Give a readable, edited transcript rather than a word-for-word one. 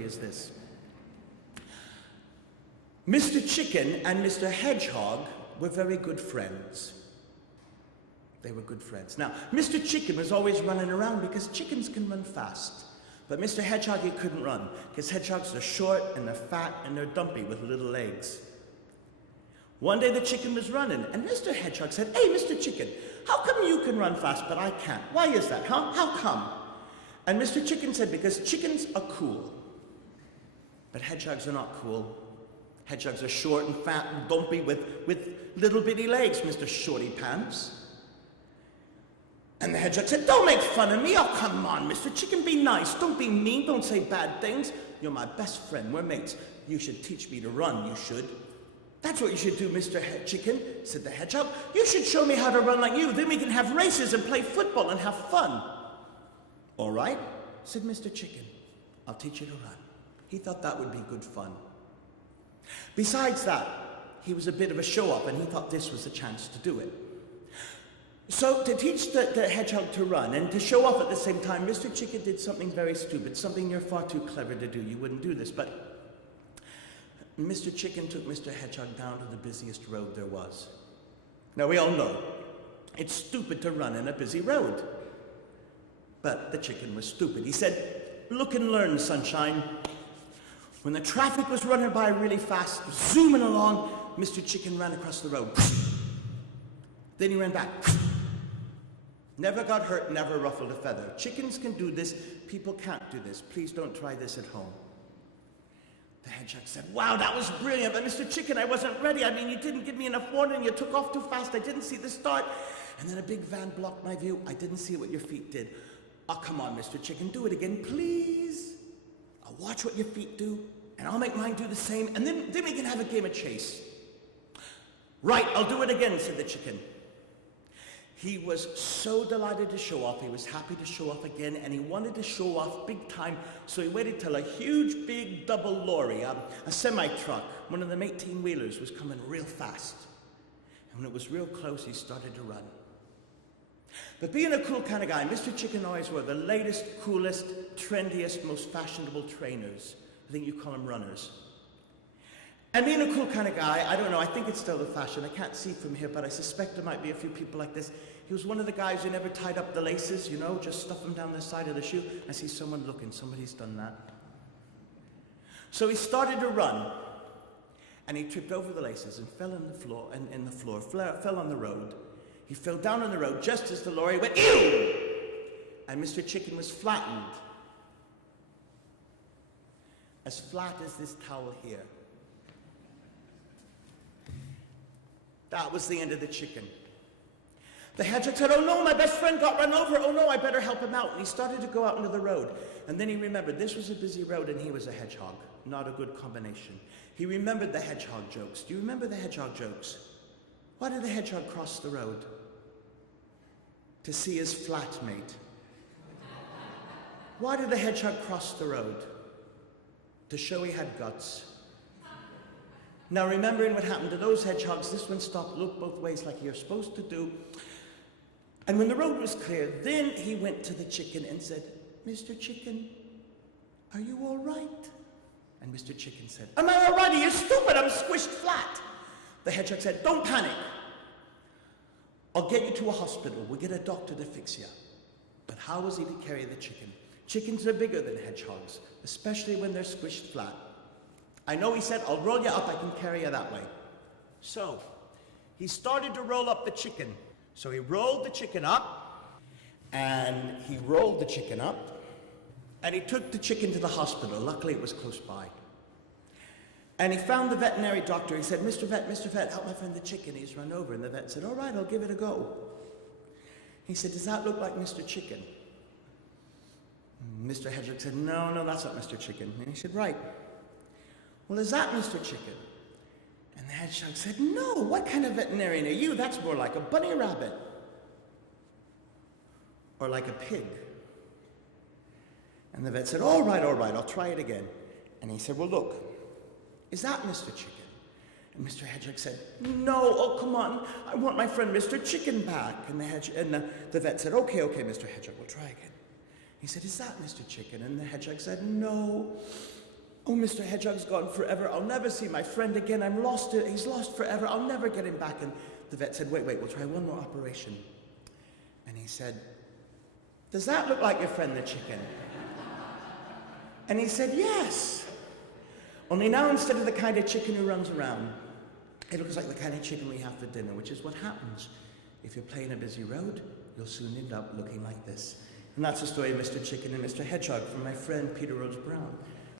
is this. Mr. Chicken and Mr. Hedgehog were very good friends. They were good friends. Now, Mr. Chicken was always running around because chickens can run fast. But Mr. Hedgehog, he couldn't run because hedgehogs are short and they're fat and they're dumpy with little legs. One day the chicken was running and Mr. Hedgehog said, "Hey, Mr. Chicken, how come you can run fast but I can't? Why is that? How come?" And Mr. Chicken said, "Because chickens are cool. But hedgehogs are not cool. Hedgehogs are short and fat and dumpy with little bitty legs, Mr. Shorty Pants." And the hedgehog said, "Don't make fun of me. Oh, come on, Mr. Chicken, be nice. Don't be mean. Don't say bad things. You're my best friend. We're mates. You should teach me to run, you should." "That's what you should do, Mr. Chicken," said the hedgehog. "You should show me how to run like you. Then we can have races and play football and have fun." "All right," said Mr. Chicken. "I'll teach you to run." He thought that would be good fun. Besides that, he was a bit of a show-off and he thought this was a chance to do it. So to teach the hedgehog to run and to show off at the same time, Mr. Chicken did something very stupid, something you're far too clever to do. You wouldn't do this, but Mr. Chicken took Mr. Hedgehog down to the busiest road there was. Now we all know it's stupid to run in a busy road. But the chicken was stupid. He said, "Look and learn, sunshine." When the traffic was running by really fast, zooming along, Mr. Chicken ran across the road. Then he ran back. Never got hurt, never ruffled a feather. Chickens can do this. People can't do this. Please don't try this at home. The hedgehog said, "Wow, that was brilliant, but Mr. Chicken, I wasn't ready. I mean, you didn't give me enough warning. You took off too fast. I didn't see the start. And then a big van blocked my view. I didn't see what your feet did." "Oh, come on, Mr. Chicken, do it again, please. I'll watch what your feet do, and I'll make mine do the same, and then we can have a game of chase." "Right, I'll do it again," said the chicken. He was so delighted to show off. He was happy to show off again, and he wanted to show off big time, so he waited till a huge, big double lorry, a semi-truck, one of them 18-wheelers, was coming real fast. And when it was real close, he started to run. But being a cool kind of guy, Mr. Chicken always wore the latest, coolest, trendiest, most fashionable trainers. I think you call them runners. And being a cool kind of guy, I don't know, I think it's still the fashion. I can't see from here, but I suspect there might be a few people like this. He was one of the guys who never tied up the laces, you know, just stuff them down the side of the shoe. I see someone looking, somebody's done that. So he started to run, and he tripped over the laces and fell on the floor, fell on the road. He fell down on the road just as the lorry went, "Ew!" And Mr. Chicken was flattened. As flat as this towel here. That was the end of the chicken. The hedgehog said, "Oh no, my best friend got run over. Oh no, I better help him out." And he started to go out into the road. And then he remembered this was a busy road and he was a hedgehog. Not a good combination. He remembered the hedgehog jokes. Do you remember the hedgehog jokes? Why did the hedgehog cross the road? To see his flatmate. Why did the hedgehog cross the road? To show he had guts. Now, remembering what happened to those hedgehogs, this one stopped, looked both ways like you're supposed to do. And when the road was clear, then he went to the chicken and said, "Mr. Chicken, are you all right?" And Mr. Chicken said, "Am I all right? Are you stupid? I'm squished flat." The hedgehog said, "Don't panic. I'll get you to a hospital. We'll get a doctor to fix you." But how was he to carry the chicken? Chickens are bigger than hedgehogs, especially when they're squished flat. "I know," he said, "I'll roll you up. I can carry you that way." So he started to roll up the chicken. So he rolled the chicken up, and he rolled the chicken up, and he took the chicken to the hospital. Luckily, it was close by. And he found the veterinary doctor. He said, Mr. Vet, help my friend the chicken. He's run over." And the vet said, "All right, I'll give it a go." He said, "Does that look like Mr. Chicken?" Mr. Hedgehog said, No, that's not Mr. Chicken." And he said, "Right. Well, is that Mr. Chicken?" And the hedgehog said, "No, what kind of veterinarian are you? That's more like a bunny rabbit. Or like a pig." And the vet said, all right, I'll try it again." And he said, "Well, look, is that Mr. Chicken?" And Mr. Hedgehog said, "No, oh, come on, I want my friend Mr. Chicken back." And the vet said, Okay, Mr. Hedgehog, we'll try again." He said, "Is that Mr. Chicken?" And the hedgehog said, "No, Mr. Hedgehog's gone forever. I'll never see my friend again. I'm lost. He's lost forever. I'll never get him back. And the vet said, wait, we'll try one more operation. And he said, does that look like your friend the chicken? And he said, yes. Only now, instead of the kind of chicken who runs around, it looks like the kind of chicken we have for dinner, which is what happens. If you're playing a busy road, you'll soon end up looking like this. And that's the story of Mr. Chicken and Mr. Hedgehog from my friend Peter Rhodes Brown.